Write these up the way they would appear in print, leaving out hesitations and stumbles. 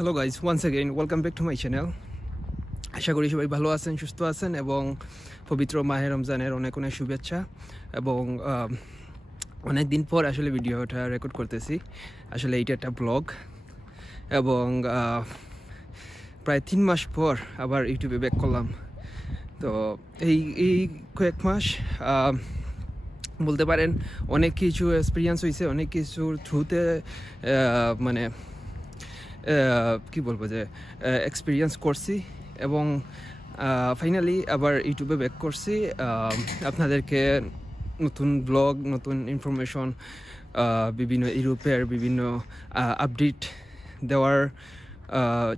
Hello guys, once again welcome back to my channel. আশা করি সবাই ভালো আছেন, সুস্থ আছেন এবং পবিত্র মাহে রমজানের অনেক অনেক শুভেচ্ছা। এবং অনেক দিন পর আসলে ভিডিওটা রেকর্ড করতেছি। আসলে এইটা একটা ব্লগ এবং প্রায় 3 মাস পর আবার ইউটিউবে ব্যাক করলাম। তো এই কয়েক মাস বলতে পারেন অনেক কিছু এক্সপিরিয়েন্স হয়েছে, অনেক কিছুর থ্রুতে মানে কি বলবো যে এক্সপিরিয়েন্স করছি এবং ফাইনালি আবার ইউটিউবে ব্যাক করছি আপনাদেরকে নতুন ব্লগ, নতুন ইনফরমেশন, বিভিন্ন ইউরোপের বিভিন্ন আপডেট দেওয়ার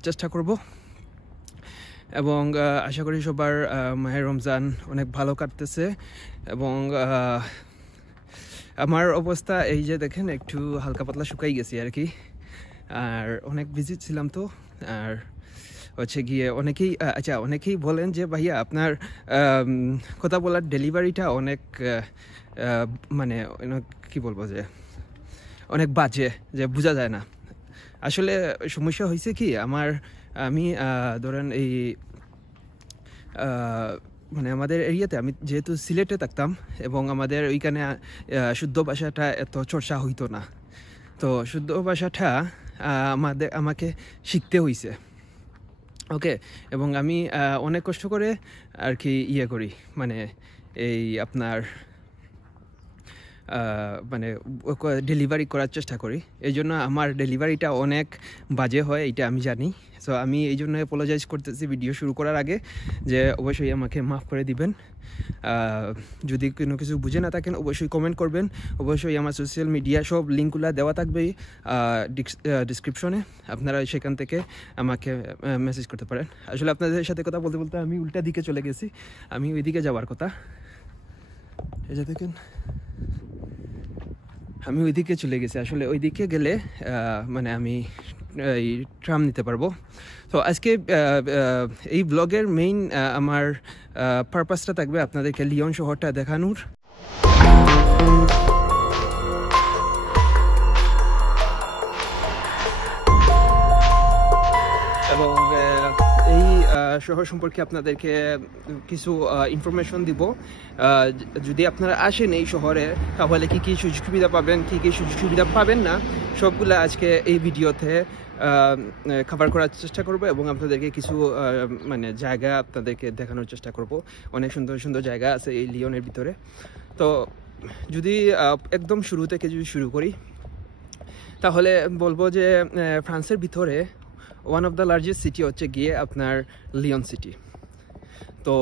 চেষ্টা করব এবং আশা করি সবার মাহে রমজান অনেক ভালো কাটতেছে। এবং আমার অবস্থা এই যে দেখেন, একটু হালকা পাতলা শুকাই গেছি আর কি। আর অনেক বিজি ছিলাম, তো আর হচ্ছে গিয়ে অনেকেই বলেন যে ভাইয়া আপনার কথা বলার ডেলিভারিটা অনেক মানে কি বলবো যে অনেক বাজে, যে বোঝা যায় না। আসলে সমস্যা হয়েছে কি, আমি ধরেন এই মানে আমাদের এরিয়াতে, আমি যেহেতু সিলেটে থাকতাম এবং আমাদের ওইখানে শুদ্ধ ভাষাটা এত চর্চা হইতো না। তো শুদ্ধ ভাষাটা আমাকে শিখতে হয়েছে, ওকে। এবং আমি অনেক কষ্ট করে আর কি করি, মানে এই আপনার মানে ডেলিভারি করার চেষ্টা করি। এই জন্য আমার ডেলিভারিটা অনেক বাজে হয়, এটা আমি জানি। সো আমি এই জন্য অ্যাপোলোজাইজ করতেছি ভিডিও শুরু করার আগে, যে অবশ্যই আমাকে মাফ করে দিবেন। যদি কোনো কিছু বুঝে না থাকেন অবশ্যই কমেন্ট করবেন। অবশ্যই আমার সোশ্যাল মিডিয়া সব লিঙ্কগুলো দেওয়া থাকবে ডিসক্রিপশনে, আপনারা সেখান থেকে আমাকে মেসেজ করতে পারেন। আসলে আপনাদের সাথে কথা বলতে বলতে আমি উল্টা দিকে চলে গেছি, আমি ওই দিকে যাওয়ার কথা। এই যে দেখেন, আমি ওইদিকে চলে গেছি। আসলে ওইদিকে গেলে মানে আমি এই ট্রাম নিতে পারবো। তো আজকে এই ব্লগের মেইন আমার পারপাসটা থাকবে আপনাদেরকে লিওন শহরটা দেখানোর। এবং এই শহর সম্পর্কে আপনাদেরকে কিছু ইনফরমেশন দিব। যদি আপনারা আসেন এই শহরে, তাহলে কী কী সুযোগ সুবিধা পাবেন, কী কী সুযোগ সুবিধা পাবেন না, সবগুলো আজকে এই ভিডিওতে কভার করার চেষ্টা করব। এবং আপনাদেরকে কিছু মানে জায়গা আপনাদেরকে দেখানোর চেষ্টা করব। অনেক সুন্দর সুন্দর জায়গা আছে এই লিওনের ভিতরে। তো যদি একদম শুরু থেকে যদি শুরু করি, তাহলে বলবো যে ফ্রান্সের ভিতরে one of the largest city হচ্ছে গিয়ে আপনার লিওন সিটি। তো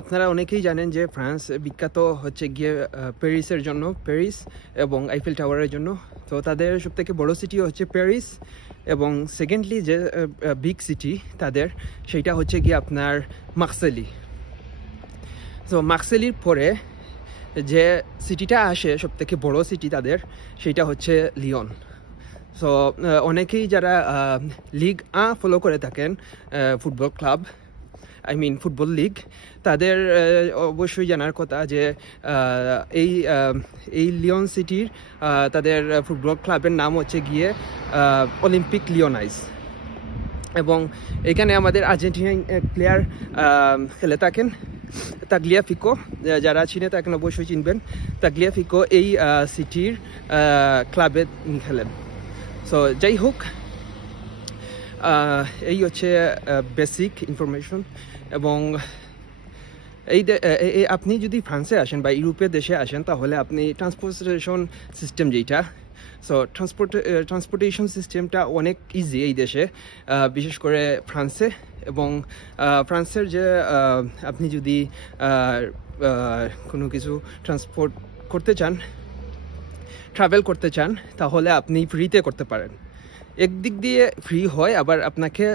আপনারা অনেকেই জানেন যে ফ্রান্স বিখ্যাত হচ্ছে গিয়ে প্যারিসের জন্য, প্যারিস এবং আইফেল টাওয়ারের জন্য। তো তাদের সবথেকে বড় সিটি হচ্ছে প্যারিস, এবং সেকেন্ডলি যে বিগ সিটি তাদের, সেইটা হচ্ছে গিয়ে আপনার মার্সেলি। তো মার্সেলির পরে যে সিটিটা আসে সবথেকে বড় সিটি তাদের, সেইটা হচ্ছে লিওন। সো অনেকেই যারা লিগ ফলো করে থাকেন, ফুটবল ক্লাব, ফুটবল লিগ, তাদের অবশ্যই জানার কথা যে এই লিওন সিটির তাদের ফুটবল ক্লাবের নাম হচ্ছে গিয়ে অলিম্পিক লিওনাইজ। এবং এখানে আমাদের আর্জেন্টিনান প্লেয়ার খেলে থাকেন, তাগলিয়াফিকো। যারা চিনে থাকেন অবশ্যই চিনবেন। তাগলিয়াফিকো এই সিটির ক্লাবে খেলেন। সো যাই হোক, এই হচ্ছে বেসিক ইনফরমেশন। এবং আপনি যদি ফ্রান্সে আসেন বা ইউরোপের দেশে আসেন, তাহলে আপনি ট্রান্সপোর্টেশন সিস্টেম যেটা, সো ট্রান্সপোর্টেশন সিস্টেমটা অনেক ইজি এই দেশে, বিশেষ করে ফ্রান্সে। এবং ফ্রান্সের যে আপনি যদি কোনো কিছু ট্রান্সপোর্ট করতে চান, ট্রাভেল করতে চান, তাহলে আপনি ফ্রিতে করতে পারেন। একদিক দিয়ে ফ্রি হয়, আবার আপনাকে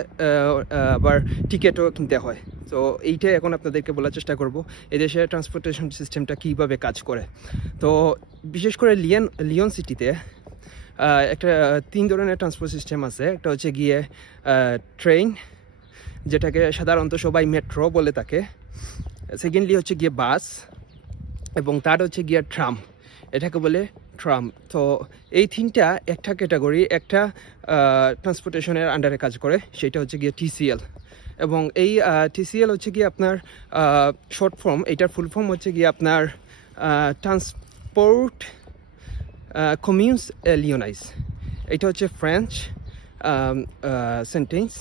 আবার টিকিটও কিনতে হয়। তো এইটাই এখন আপনাদেরকে বলার চেষ্টা করব, এদেশে ট্রান্সপোর্টেশন সিস্টেমটা কীভাবে কাজ করে। তো বিশেষ করে লিওন সিটিতে একটা 3 ধরনের ট্রান্সপোর্ট সিস্টেম আছে। একটা হচ্ছে গিয়ে ট্রেন, যেটাকে সাধারণত সবাই মেট্রো বলে থাকে। সেকেন্ডলি হচ্ছে গিয়ে বাস, এবং তার হচ্ছে গিয়ে ট্রাম, এটাকে বলে ট্রাম। তো এই তিনটা একটা ক্যাটাগরি, একটা ট্রান্সপোর্টেশনের আন্ডারে কাজ করে, সেটা হচ্ছে গিয়ে টিসিএল। এবং এই টিসিএল হচ্ছে গিয়ে আপনার শর্ট ফর্ম, এটার ফুল ফর্ম হচ্ছে গিয়ে আপনার ট্রান্সপোর্ট কমিউনস লিওনাইজ। এটা হচ্ছে ফ্রেঞ্চ সেন্টেন্স।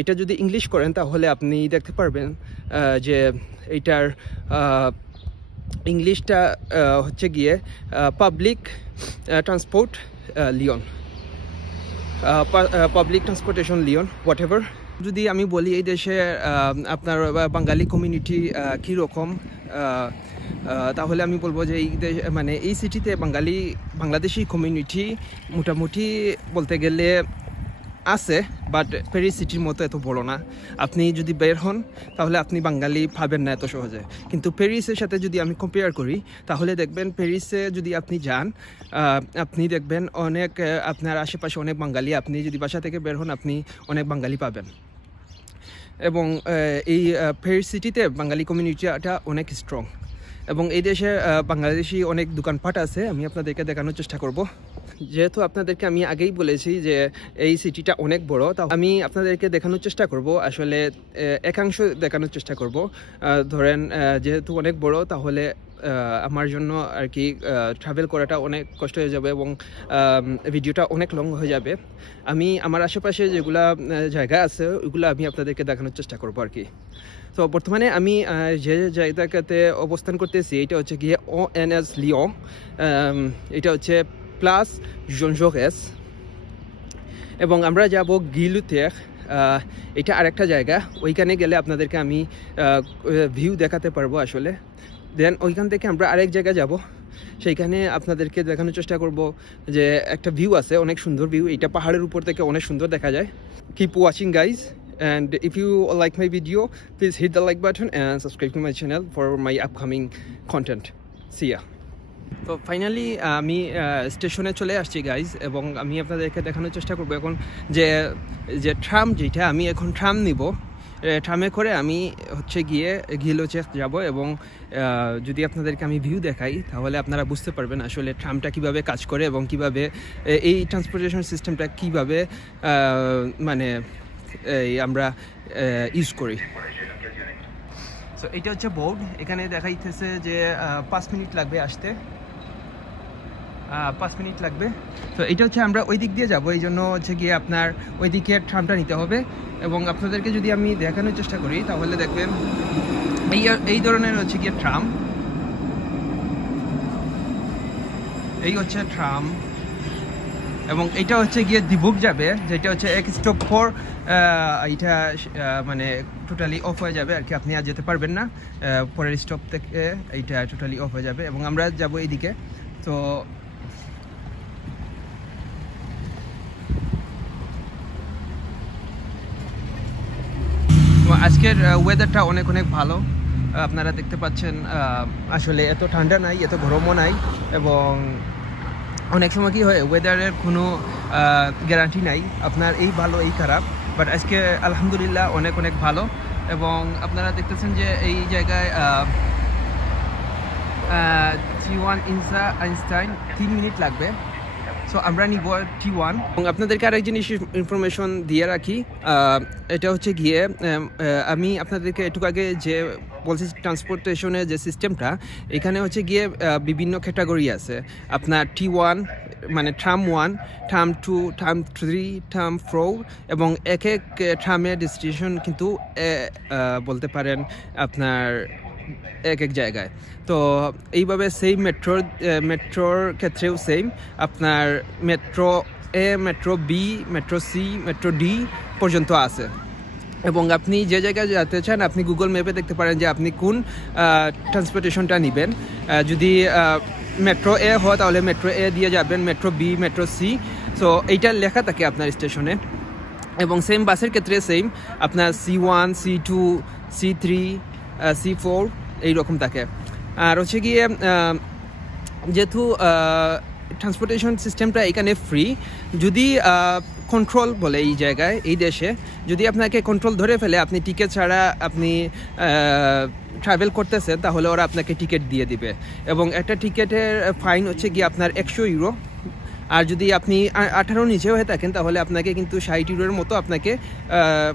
এটা যদি ইংলিশ করেন তাহলে আপনি দেখতে পারবেন যে এইটার ইংলিশটা হচ্ছে গিয়ে public transport Lyon, public transportation Lyon, whatever. যদি আমি বলি এই দেশে আপনার বাঙালি কমিউনিটি কীরকম, তাহলে আমি বলবো যে এই দেশ মানে এই সিটিতে বাংলাদেশি কমিউনিটি মোটামুটি বলতে গেলে আছে, বাট প্যারিস সিটির মতো এত বড় না। আপনি যদি বের হন তাহলে আপনি বাঙালি পাবেন না এত সহজে। কিন্তু প্যারিসের সাথে যদি আমি কম্পেয়ার করি তাহলে দেখবেন প্যারিসে যদি আপনি যান আপনি দেখবেন অনেক আপনার আশেপাশে অনেক বাঙালি, আপনি যদি বাসা থেকে বের হন আপনি অনেক বাঙালি পাবেন। এবং এই প্যারিস সিটিতে বাঙালি কমিউনিটিটা অনেক স্ট্রং। এবং এই দেশে বাংলাদেশি অনেক দোকানপাট আছে, আমি আপনাদেরকে দেখানোর চেষ্টা করব। যেহেতু আপনাদেরকে আমি আগেই বলেছি যে এই সিটিটা অনেক বড়, তা আমি আপনাদেরকে দেখানোর চেষ্টা করব, আসলে একাংশ দেখানোর চেষ্টা করব। ধরেন যেহেতু অনেক বড় তাহলে আমার জন্য আর কি ট্রাভেল করাটা অনেক কষ্ট হয়ে যাবে এবং ভিডিওটা অনেক লং হয়ে যাবে। আমি আমার আশেপাশে যেগুলা জায়গা আছে ওইগুলো আমি আপনাদেরকে দেখানোর চেষ্টা করব আর কি। তো বর্তমানে আমি যে জায়গাটাতে অবস্থান করতেছি এটা হচ্ছে গিয়ে ONS লিও, এটা হচ্ছে প্লাস জন জোরেস। এবং আমরা যাব গিলুতের, এটা আরেকটা জায়গা, ওইখানে গেলে আপনাদেরকে আমি ভিউ দেখাতে পারবো আসলে। দেন ওইখান থেকে আমরা আরেক জায়গায় যাব, সেইখানে আপনাদেরকে দেখানোর চেষ্টা করব যে একটা ভিউ আছে, অনেক সুন্দর ভিউ, এটা পাহাড়ের উপর থেকে অনেক সুন্দর দেখা যায়। Keep watching guys, and if you like my video please hit the like button and subscribe to my channel for my upcoming content. See ya. তো ফাইনালি আমি স্টেশনে চলে আসছি গাইজ, এবং আমি আপনাদেরকে দেখানোর চেষ্টা করব এখন যে ট্রাম, যেটা আমি এখন ট্রাম নিব, ট্রামে করে আমি হচ্ছে গিয়ে গিলোচেক যাব। এবং যদি আপনাদেরকে আমি ভিউ দেখাই তাহলে আপনারা বুঝতে পারবেন আসলে ট্রামটা কিভাবে কাজ করে এবং কিভাবে এই ট্রান্সপোর্টেশন সিস্টেমটা কিভাবে মানে আমরা ইউজ করি। সো এটা হচ্ছে বোর্ড, এখানে দেখাইতেছে যে 5 মিনিট লাগবে আসতে, 5 মিনিট লাগবে। তো এটা হচ্ছে আমরা ওই দিক দিয়ে যাব, এই জন্য হচ্ছে গিয়ে আপনার ওই দিকে ট্রামটা নিতে হবে। এবং আপনাদেরকে যদি আমি দেখানোর চেষ্টা করি তাহলে দেখবেন এই ধরনের হচ্ছে গিয়ে ট্রাম, এই হচ্ছে ট্রাম। এবং এটা হচ্ছে গিয়ে দিবুক যাবে, যেটা হচ্ছে এক স্টপ পর এটা মানে টোটালি অফ হয়ে যাবে আর কি, আপনি আর যেতে পারবেন না, পরের স্টপ থেকে এইটা টোটালি অফ হয়ে যাবে। এবং আমরা যাব এইদিকে। তো আজকের ওয়েদারটা অনেক অনেক ভালো, আপনারা দেখতে পাচ্ছেন। আসলে এত ঠান্ডা নাই, এত গরমও নাই, এবং অনেক সময় কি হয় ওয়েদারের কোনো গ্যারান্টি নাই, আপনার এই ভালো এই খারাপ, বাট আজকে আলহামদুলিল্লাহ অনেক অনেক ভালো। এবং আপনারা দেখতেছেন যে এই জায়গায় T1 ইনসা আইনস্টাইন 3 মিনিট লাগবে। সো আমরা নিব T1। এবং আপনাদেরকে আরেক জিনিস ইনফরমেশন দিয়ে রাখি, এটা হচ্ছে গিয়ে আমি আপনাদেরকে একটু আগে যে বলছি ট্রান্সপোর্টেশনের যে সিস্টেমটা, এখানে হচ্ছে গিয়ে বিভিন্ন ক্যাটাগরি আছে। আপনার T1 মানে ট্রাম 1, ট্রাম 2, ট্রাম 3, ট্রাম 4, এবং এক এক ট্রামের ডেস্টিনেশন কিন্তু বলতে পারেন আপনার এক এক জায়গায়। তো এইভাবে সেম মেট্রোর ক্ষেত্রেও সেম, আপনার metro A, metro B, metro C, metro D পর্যন্ত আছে। এবং আপনি যে জায়গায় যেতে চান আপনি গুগল ম্যাপে দেখতে পারেন যে আপনি কোন ট্রান্সপোর্টেশনটা নেবেন। যদি মেট্রো এ হয় তাহলে মেট্রো এ দিয়ে যাবেন, metro B, metro C. So এইটা লেখা থাকে আপনার স্টেশনে। এবং সেম বাসের ক্ষেত্রে সেম, আপনার C1, C2, C3, C4 এইরকম থাকে। আর হচ্ছে গিয়ে যেহেতু ট্রান্সপোর্টেশন সিস্টেমটা এখানে ফ্রি, যদি কন্ট্রোল বলে এই জায়গায়, এই দেশে যদি আপনাকে কন্ট্রোল ধরে ফেলে, আপনি টিকিট ছাড়া আপনি ট্রাভেল করতেছেন, তাহলে ওরা আপনাকে টিকিট দিয়ে দিবে। এবং একটা টিকিটের ফাইন হচ্ছে গিয়ে আপনার 100 ইউরো। আর যদি আপনি 18 নিচে হয়ে থাকেন, তাহলে আপনাকে কিন্তু 60 ইউরোর মতো আপনাকে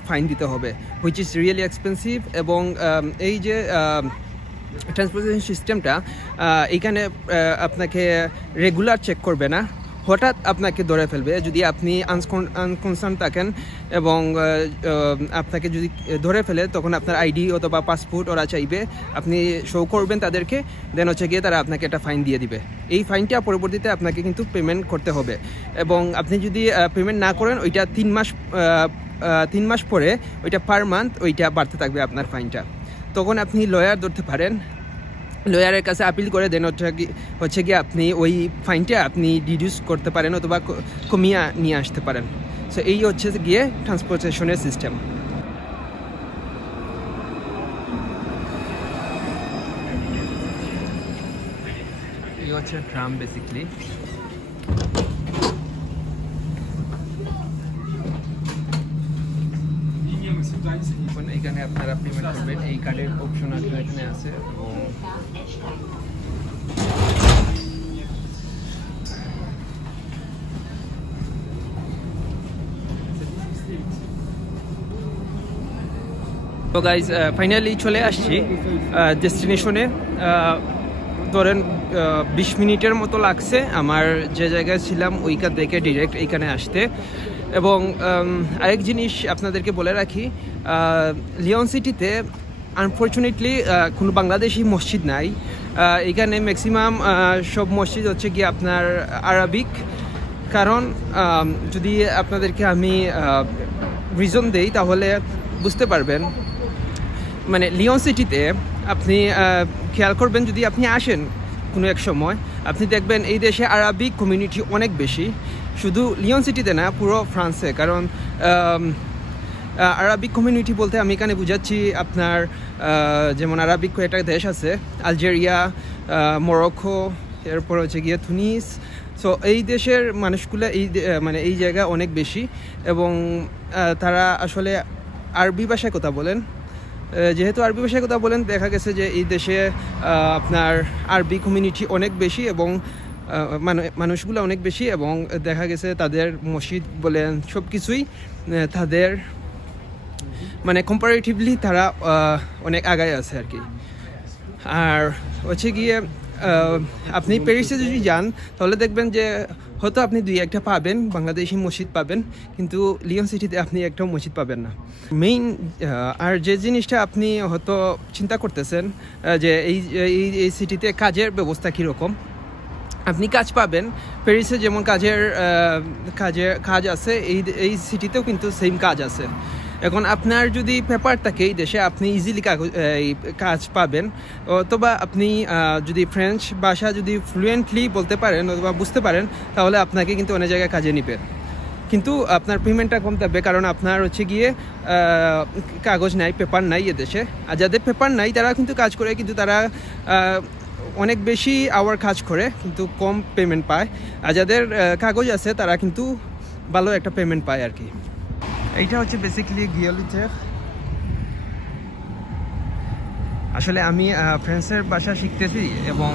ফাইন দিতে হবে, হুইচ ইজ রিয়েলি এক্সপেন্সিভ। এবং এই যে ট্রান্সপোর্টেশন সিস্টেমটা, এইখানে আপনাকে রেগুলার চেক করবে না, হঠাৎ আপনাকে ধরে ফেলবে যদি আপনি আনকনসার্ন থাকেন। এবং আপনাকে যদি ধরে ফেলে, তখন আপনার আইডি অথবা পাসপোর্ট ওরা চাইবে, আপনি শো করবেন তাদেরকে, দেন হচ্ছে গিয়ে তারা আপনাকে একটা ফাইন দিয়ে দিবে। এই ফাইনটা পরবর্তীতে আপনাকে কিন্তু পেমেন্ট করতে হবে। এবং আপনি যদি পেমেন্ট না করেন, ওইটা 3 মাস পরে ওইটা পার মান্থ ওইটা বাড়তে থাকবে আপনার ফাইনটা। তখন আপনি লয়ার ধরতে পারেন, লয়ারের কাছে আপিল করে দেন হচ্ছে গিয়ে আপনি ওই ফাইনটা আপনি ডিডিউস করতে পারেন অথবা কমিয়ে নিয়ে আসতে পারেন। সো এই হচ্ছে গিয়ে ট্রান্সপোর্টেশনের সিস্টেম। এই হচ্ছে ট্রাম বেসিকলি। এখানে আপনারা পেমেন্ট করবেন, এই কার্ডের অপশন এখানে আছে। এবং তো গাইজ ফাইনালি চলে আসছি ডেস্টিনেশনে। ধরেন 20 মিনিটের মতো লাগছে আমার যে জায়গায় ছিলাম ওইখান থেকে ডিরেক্ট এইখানে আসতে। এবং আরেক জিনিস আপনাদেরকে বলে রাখি, লিওন সিটিতে আনফর্চুনেটলি কোনো বাংলাদেশি মসজিদ নাই। এখানে ম্যাক্সিমাম সব মসজিদ হচ্ছে কি আপনার আরবিক। কারণ যদি আপনাদেরকে আমি রিজন দেই, তাহলে বুঝতে পারবেন। মানে লিওন সিটিতে আপনি খেয়াল করবেন, যদি আপনি আসেন কোনো এক সময়, আপনি দেখবেন এই দেশে আরবিক কমিউনিটি অনেক বেশি, শুধু লিওন সিটিতে না, পুরো ফ্রান্সে। কারণ আরবিক কমিউনিটি বলতে আমি এখানে বুঝাচ্ছি আপনার যেমন আরবিক কয়েকটা দেশ আছে, আলজেরিয়া, মরক্কো, এরপর হচ্ছে গিয়ে তুনিস। সো এই দেশের মানুষগুলো মানে এই জায়গায় অনেক বেশি, এবং তারা আসলে আরবি ভাষায় কথা বলেন। যেহেতু আরবি ভাষায় কথা বলেন, দেখা গেছে যে এই দেশে আপনার আরবি কমিউনিটি অনেক বেশি এবং মানুষগুলো অনেক বেশি, এবং দেখা গেছে তাদের মসজিদ বলেন সব কিছুই তাদের মানে কম্পারেটিভলি তারা অনেক আগায় আছে আর কি। আর হচ্ছে গিয়ে আপনি প্যারিসে যদি যান, তাহলে দেখবেন যে হয়তো আপনি 2-1টা পাবেন, বাংলাদেশি মসজিদ পাবেন, কিন্তু লিওন সিটিতে আপনি একটাও মসজিদ পাবেন না। মেইন আর যে জিনিসটা আপনি হয়তো চিন্তা করতেছেন যে এই সিটিতে কাজের ব্যবস্থা কীরকম, আপনি কাজ পাবেন। প্যারিসে যেমন কাজ আছে, এই সিটিতেও কিন্তু সেম কাজ আছে। এখন আপনার যদি পেপার থাকে এই দেশে, আপনি ইজিলি কাজ পাবেন। অথবা আপনি যদি ফ্রেঞ্চ ভাষা যদি ফ্লুয়েন্টলি বলতে পারেন অথবা বুঝতে পারেন, তাহলে আপনাকে কিন্তু অনেক জায়গায় কাজে নেবেন। কিন্তু আপনার পেমেন্টটা কম থাকবে, কারণ আপনার হচ্ছে গিয়ে কাগজ নাই, পেপার নাই এদেশে। আর যাদের পেপার নাই তারা কিন্তু কাজ করে, কিন্তু তারা অনেক বেশি আওয়ার কাজ করে, কিন্তু কম পেমেন্ট পায়। আর যাদের কাগজ আছে তারা কিন্তু ভালো একটা পেমেন্ট পায় আর কি। এইটা হচ্ছে বেসিক্যালি গিয়ালিতে। আসলে আমি ফ্রান্সের ভাষা শিখতেছি, এবং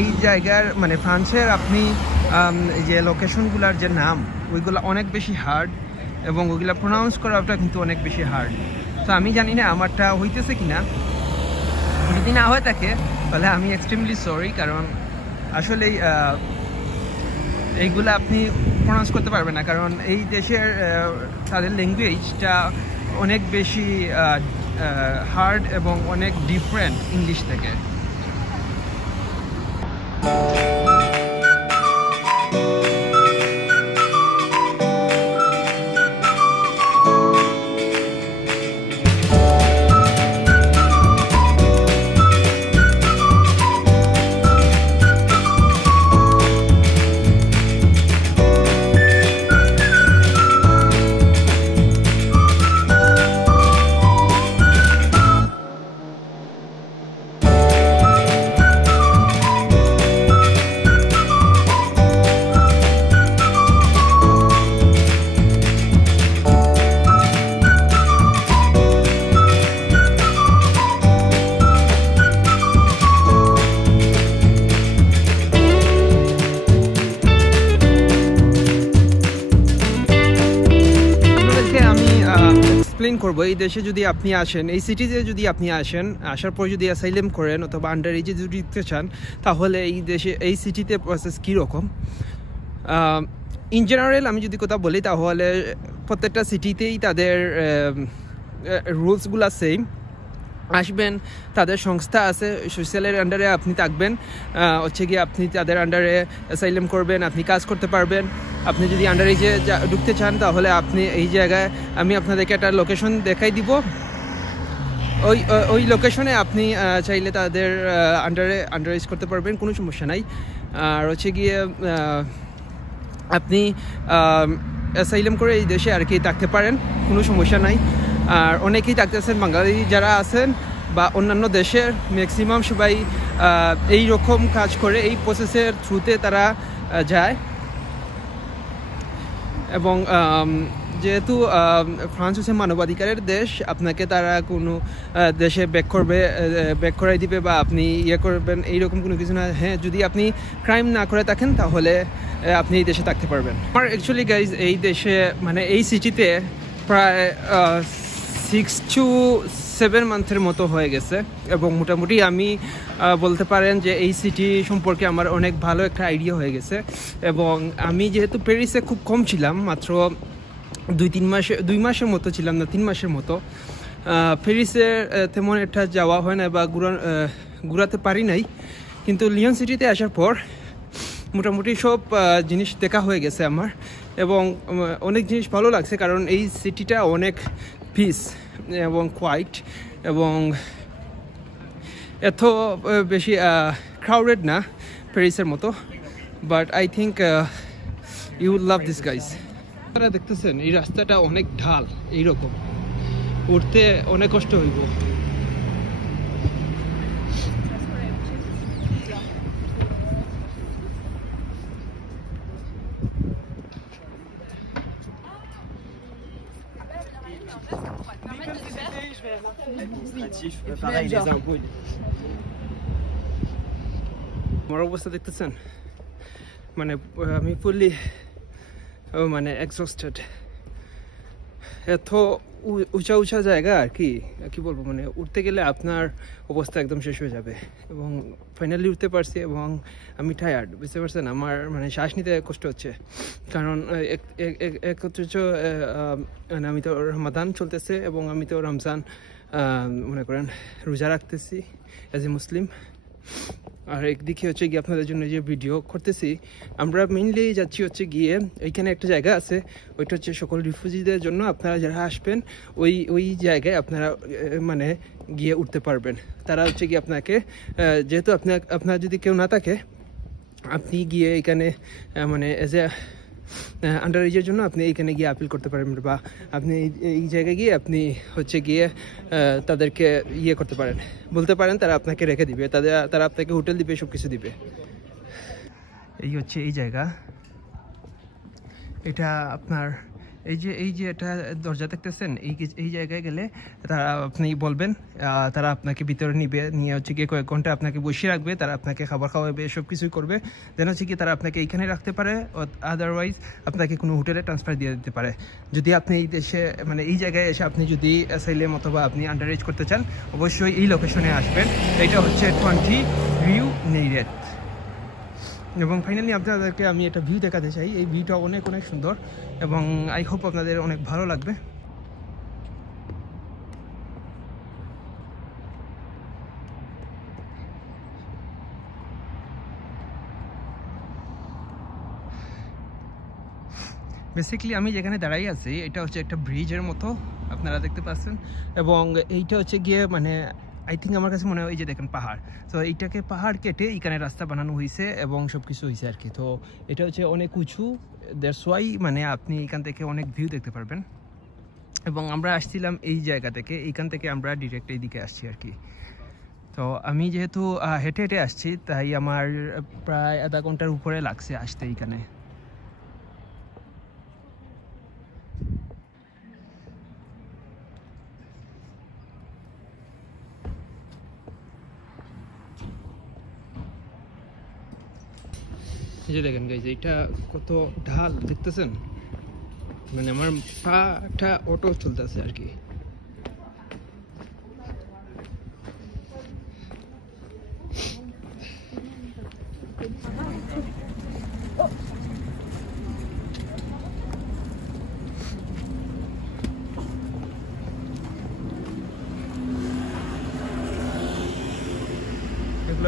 এই জায়গার মানে ফ্রান্সের আপনি যে লোকেশনগুলোর যে নাম, ওইগুলো অনেক বেশি হার্ড, এবং ওইগুলো প্রোনাউন্স করাটা কিন্তু অনেক বেশি হার্ড। তো আমি জানি না আমারটা হইতেছে কিনা, যদি না হয়ে থাকে তাহলে আমি এক্সট্রিমলি সরি। কারণ আসলে এইগুলো আপনি প্রোনাউন্স করতে পারবেন না, কারণ এই দেশের তাদের ল্যাঙ্গুয়েজটা অনেক বেশি হার্ড এবং অনেক ডিফারেন্ট ইংলিশ থেকে। এক্সপ্লেন করবো। এই দেশে যদি আপনি আসেন, এই সিটিতে যদি আপনি আসেন, আসার পর যদি অ্যাসাইলাম করেন অথবা আন্ডার এজে যদি দিতে চান, তাহলে এই দেশে এই সিটিতে প্রসেস কীরকম। ইন জেনারেল আমি যদি কথা বলি, তাহলে প্রত্যেকটা সিটিতেই তাদের রুলসগুলো সেম। আসবেন, তাদের সংস্থা আছে, সোশ্যালের আন্ডারে আপনি থাকবেন, হচ্ছে গিয়ে আপনি তাদের আন্ডারে অ্যাসাইলাম করবেন, আপনি কাজ করতে পারবেন। আপনি যদি আন্ডারে যে ঢুকতে চান, তাহলে আপনি এই জায়গায় আমি আপনাদেরকে একটা লোকেশন দেখাই দিব। ওই লোকেশনে আপনি চাইলে তাদের আন্ডারাইজ করতে পারবেন, কোনো সমস্যা নাই। আর হচ্ছে গিয়ে আপনি অ্যাসাইলাম করে এই দেশে আর কি থাকতে পারেন, কোনো সমস্যা নাই। আর অনেকেই থাকতেছেন, বাঙালি যারা আছেন বা অন্যান্য দেশের ম্যাক্সিমাম সবাই এই রকম কাজ করে, এই প্রসেসের থ্রুতে তারা যায়। এবং যেহেতু ফ্রান্স হচ্ছে মানবাধিকারের দেশ, আপনাকে তারা কোনো দেশে ব্যাক করাই দিবে বা আপনি ইয়ে করবেন এইরকম কোনো কিছু না। হ্যাঁ, যদি আপনি ক্রাইম না করে থাকেন, তাহলে আপনি এই দেশে থাকতে পারবেন। আমার অ্যাকচুয়ালি গাইজ এই দেশে মানে এই সিটিতে প্রায় 6 to 7 মান্থের মতো হয়ে গেছে, এবং মোটামুটি আমি বলতে পারেন যে এই সিটি সম্পর্কে আমার অনেক ভালো একটা আইডিয়া হয়ে গেছে। এবং আমি যেহেতু প্যারিসে খুব কম ছিলাম, মাত্র 2 মাসের মতো ছিলাম, না 3 মাসের মতো, প্যারিসে তেমন একটা যাওয়া হয় না বা ঘুরাতে পারি নাই। কিন্তু লিয়ন সিটিতে আসার পর মোটামুটি সব জিনিস দেখা হয়ে গেছে আমার, এবং অনেক জিনিস ভালো লাগছে, কারণ এই সিটিটা অনেক পিস এবং কোয়াইট, এবং এত বেশি ক্রাউডেড না প্যারিসের মতো। But I think you will love this guys. আপনারা দেখতেছেন এই রাস্তাটা অনেক ঢাল, এইরকম উঠতে অনেক কষ্ট হইব। আমার অবস্থা দেখতেছেন, মানে আমি ফুললি মানে এক্সস্টেড। এত উঁচা জায়গা আর কি বলবো, মানে উঠতে গেলে আপনার অবস্থা একদম শেষ হয়ে যাবে। এবং ফাইনালি উঠতে পারছি, এবং আমি টায়ার্ড, বুঝতে পারছেন। আমার মানে শ্বাস নিতে কষ্ট হচ্ছে, কারণ একত্রিত আমি তো রমাদান চলতেছে, এবং আমি তো রমজান মনে করেন রোজা রাখতেছি অ্যাজ এ মুসলিম। আর একদিকে হচ্ছে গিয়ে আপনাদের জন্য যে ভিডিও করতেছি, আমরা মেইনলি যাচ্ছি হচ্ছে গিয়ে এইখানে একটা জায়গা আছে, ওইটা হচ্ছে সকল রিফিউজিদের জন্য। আপনারা যারা আসবেন ওই জায়গায় আপনারা মানে গিয়ে উঠতে পারবেন। তারা হচ্ছে গিয়ে আপনাকে, যেহেতু আপনার যদি কেউ না থাকে, আপনি গিয়ে এখানে মানে এজ এ আন্ডার এজের জন্য আপনি এইখানে গিয়ে আপিল করতে পারেন, বা আপনি এই জায়গায় গিয়ে আপনি হচ্ছে গিয়ে তাদেরকে ইয়ে করতে পারেন, বলতে পারেন, তারা আপনাকে রেখে দিবে, তারা আপনাকে হোটেল দিবে, সব কিছু দিবে। এই হচ্ছে এই জায়গা, এটা আপনার এই যে এটা দরজা দেখতেছেন, এই জায়গায় গেলে তারা আপনি বলবেন, তারা আপনাকে ভিতরে নিয়ে হচ্ছে গিয়ে কয়েক ঘন্টা আপনাকে বসিয়ে রাখবে, তারা আপনাকে খাবার খাওয়াবে, সব কিছুই করবে। দেন হচ্ছে কি তারা আপনাকে এইখানে রাখতে পারে, আদারওয়াইজ আপনাকে কোনো হোটেলে ট্রান্সফার দিয়ে দিতে পারে। যদি আপনি এই দেশে মানে এই জায়গায় এসে আপনি যদি অ্যাসাইলাম অথবা আপনি আন্ডারএজ করতে চান, অবশ্যই এই লোকেশনে আসবেন। এটা হচ্ছে 20 রিউ নেইরেত। এবং ফাইনালি আপনাদেরকে আমি একটা ভিউ দেখাতে চাই। এই ভিউটা অনেক সুন্দর, এবং আই হোপ আপনাদের অনেক ভালো লাগবে। বেসিক্যালি আমি যেখানে দাঁড়াই আছি, এটা হচ্ছে একটা ব্রিজের মতো, আপনারা দেখতে পাচ্ছেন। এবং এইটা হচ্ছে গিয়ে মানে আই থিঙ্ক আমার কাছে মনে হয় এই যে দেখেন পাহাড়, তো এইটাকে পাহাড় কেটে এইখানে রাস্তা বানানো হয়েছে এবং সব কিছু হয়েছে আর কি। তো এটা হচ্ছে অনেক উঁচু, দ্যাটস ওয়াই মানে আপনি এখান থেকে অনেক ভিউ দেখতে পারবেন। এবং আমরা আসছিলাম এই জায়গা থেকে, এইখান থেকে আমরা ডিরেক্ট এইদিকে আসছি আর কি। তো আমি যেহেতু হেঁটে হেঁটে আসছি, তাই আমার প্রায় আধা ঘন্টার উপরে লাগছে আসতে এইখানে। এই যে দেখেন গাইজ, এইটা কত ঢাল দেখতেছেন, মানে আমার পাটা অটো চলতেছে আর কি।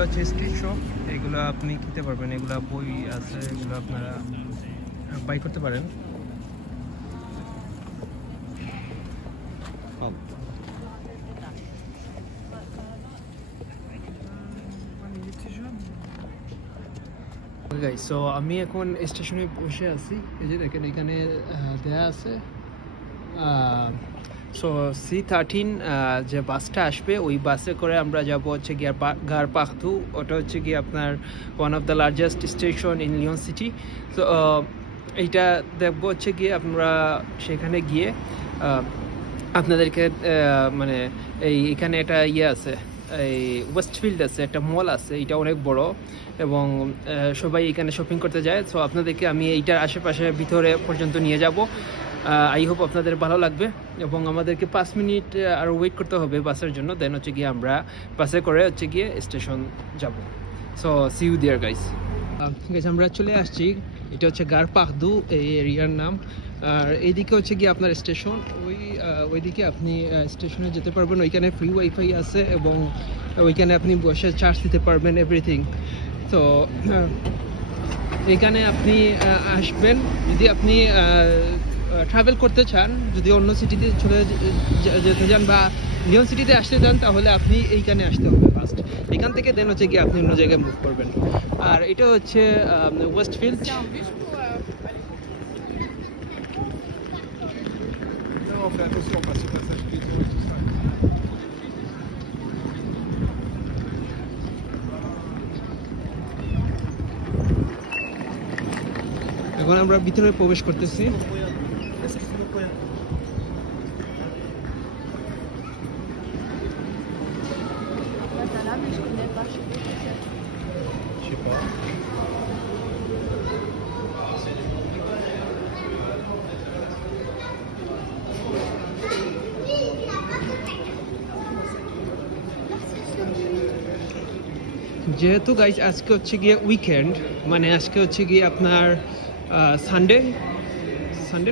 এগুলো হচ্ছে স্ট্রিট শপ, এগুলো আপনি খেতে পারবেন, এগুলো বই আছে, এগুলো আপনারা বাই করতে পারেন। সো আমি এখন স্টেশনে বসে আছি, এই যে দেখেন এখানে দেয়া আছে সো C13 যে বাসটা আসবে ওই বাসে করে আমরা যাব হচ্ছে গিয়ে গারপাখতু। ওটা হচ্ছে গিয়ে আপনার one of the largest station in Lyon city. So এইটা দেখবো হচ্ছে গিয়ে আমরা সেখানে গিয়ে আপনাদেরকে মানে এখানে একটা ইয়ে আছে, এই ওয়েস্টফিল্ড আছে, একটা মল আছে, এটা অনেক বড় এবং সবাই এখানে শপিং করতে যায়। সো আপনাদেরকে আমি এইটার আশেপাশে ভিতরে পর্যন্ত নিয়ে যাব। আই হোপ আপনাদের ভালো লাগবে এবং আমাদেরকে 5 মিনিট আরও ওয়েট করতে হবে বাসের জন্য, দেন হচ্ছে গিয়ে আমরা বাসে করে হচ্ছে গিয়ে স্টেশন যাব। So see you there guys. আমরা চলে আসছি, এটা হচ্ছে গারপাখতু এই এরিয়ার নাম। আর এইদিকে হচ্ছে গিয়ে আপনার স্টেশন, ওইদিকে আপনি স্টেশনে যেতে পারবেন, ওইখানে ফ্রি ওয়াইফাই আছে এবং ওইখানে আপনি বসে চার্জ দিতে পারবেন এভরিথিং। তো এখানে আপনি আসবেন যদি আপনি ট্রাভেল করতে চান, যদি অন্য সিটিতে চলে যেতে চান বা লিওন সিটিতে আসতে চান, তাহলে আপনি এইখানে আসতে হবে ফার্স্ট। এখান থেকে দেন হচ্ছে গিয়ে আপনি অন্য জায়গায় মুভ করবেন। আর এটা হচ্ছে ওয়েস্টফিল্ড। এখন আমরা ভিতরে প্রবেশ করতেছি। যেহেতু গাইজ আজকে হচ্ছে গিয়ে উইকেন্ড, মানে আজকে হচ্ছে গিয়ে আপনার সানডে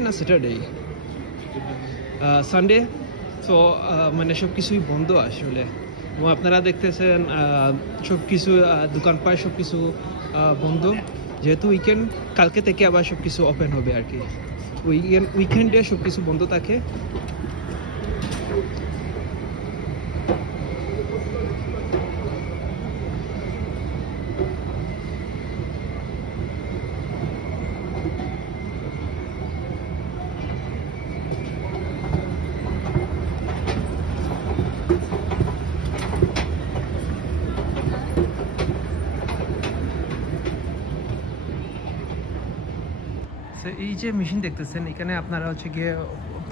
না স্যাটারডে, সানডে। তো মানে সব কিছুই বন্ধ আসলে, এবং আপনারা দেখতেছেন সব কিছু দোকানপাট সব কিছু বন্ধ। যেহেতু উইকেন্ড, কালকে থেকে আবার সব কিছু ওপেন হবে আর কি। উইকেন্ডে সব কিছু বন্ধ থাকে। এই যে মেশিন দেখতেছেন, এখানে আপনারা হচ্ছে গিয়ে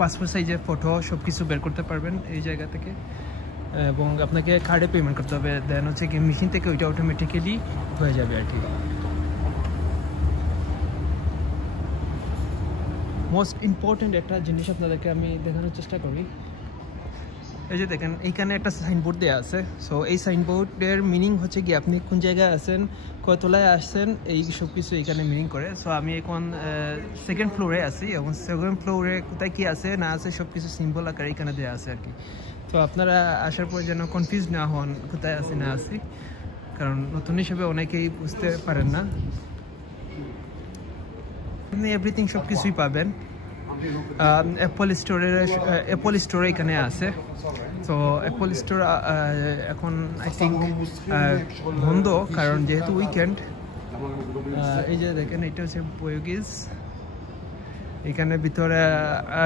পাসপোর্ট সাইজের ফটো সব কিছু বের করতে পারবেন এই জায়গা থেকে, এবং আপনাকে কার্ডে পেমেন্ট করতে হবে, দেন হচ্ছে গিয়ে মেশিন থেকে ওইটা অটোমেটিক্যালি হয়ে যাবে আর কি। মোস্ট ইম্পর্টেন্ট একটা জিনিস আপনাদেরকে আমি দেখানোর চেষ্টা করি। এই যে দেখেন এইখানে একটা সাইনবোর্ড দেওয়া আছে। সো এই সাইনবোর্ডের মিনিং হচ্ছে কি আপনি কোন জায়গায় আছেন, কতলায় আসছেন, এই সব কিছু এখানে মিনিং করে। সো আমি এখন সেকেন্ড ফ্লোরে আছি এবং সেকেন্ড ফ্লোরে কোথায় কি আছে না আছে সব কিছু সিম্বল আকারে এখানে দেওয়া আছে আর কি। তো আপনারা আসার পর যেন কনফিউজ না হন কোথায় আছি না আছি, কারণ নতুন হিসেবে অনেকেই বুঝতে পারেন না। আপনি এভরিথিং সব কিছুই পাবেন। অ্যাপল স্টোরে এখানে আছে। তো অ্যাপল স্টোর এখন আই থিঙ্ক বন্ধ, কারণ যেহেতু উইকেন্ড। এই যে দেখেন এটা হচ্ছে বয়োগিজ, এখানে ভিতরে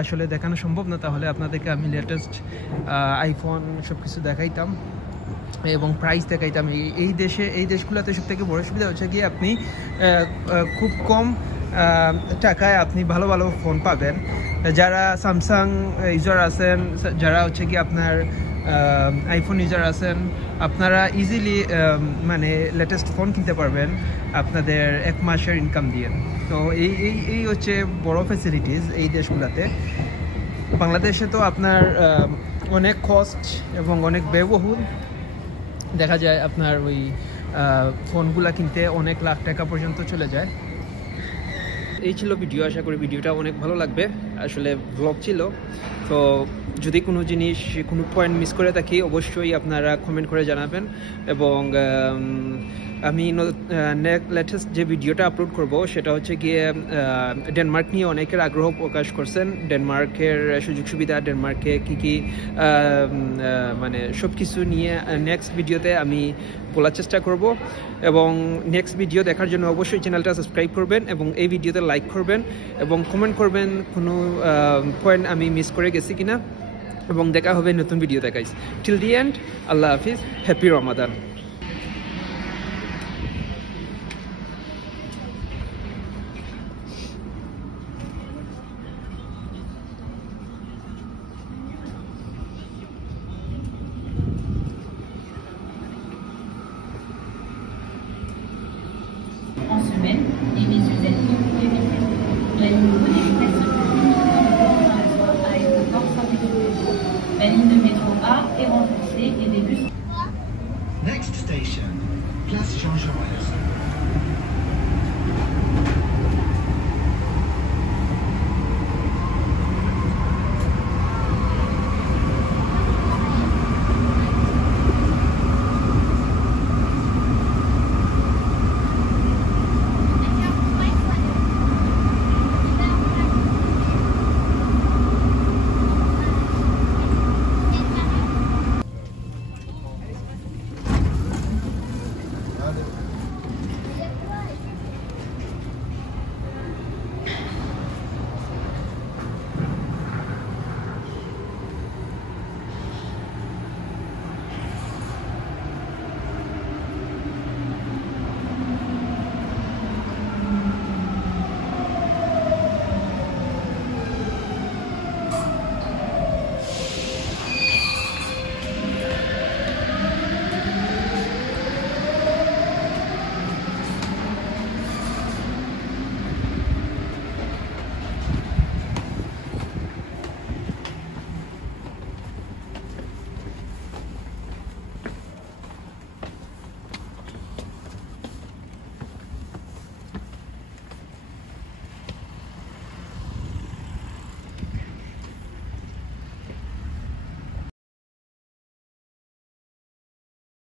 আসলে দেখানো সম্ভব না, তাহলে আপনাদেরকে আমি লেটেস্ট আইফোন সব কিছু দেখাইতাম এবং প্রাইস দেখাইতাম। এই দেশগুলোতে সব থেকে বড় সুবিধা হচ্ছে গিয়ে আপনি খুব কম টাকায় আপনি ভালো ভালো ফোন পাবেন। যারা স্যামসাং ইউজার আছেন, যারা হচ্ছে কি আপনার আইফোন ইউজার আছেন, আপনারা ইজিলি মানে লেটেস্ট ফোন কিনতে পারবেন আপনাদের 1 মাসের ইনকাম দিয়ে। তো এই হচ্ছে বড় ফ্যাসিলিটিস এই দেশগুলোতে। বাংলাদেশে তো আপনার অনেক কস্ট এবং অনেক ব্যয়বহুল, দেখা যায় আপনার ওই ফোনগুলা কিনতে অনেক লাখ টাকা পর্যন্ত চলে যায়। এই ছিল ভিডিও, আশা করি ভিডিওটা অনেক ভালো লাগবে। আসলে ব্লগ ছিল। তো যদি কোনো জিনিস কোনো পয়েন্ট মিস করে থাকি অবশ্যই আপনারা কমেন্ট করে জানাবেন। এবং আমি লেটেস্ট যে ভিডিওটা আপলোড করব সেটা হচ্ছে গিয়ে ডেনমার্ক নিয়ে অনেকের আগ্রহ প্রকাশ করছেন। ডেনমার্কের সুযোগ সুবিধা, ডেনমার্কে কী কী মানে সব কিছু নিয়ে নেক্সট ভিডিওতে আমি বলার চেষ্টা করব। এবং নেক্সট ভিডিও দেখার জন্য অবশ্যই চ্যানেলটা সাবস্ক্রাইব করবেন এবং এই ভিডিওতে লাইক করবেন এবং কমেন্ট করবেন কোনো পয়েন্ট আমি মিস করে গেছি কিনা। এবং দেখা হবে নতুন ভিডিও দেখাইস। টিল দি এন্ড, আল্লাহ হাফিজ, হ্যাপি রমাদান।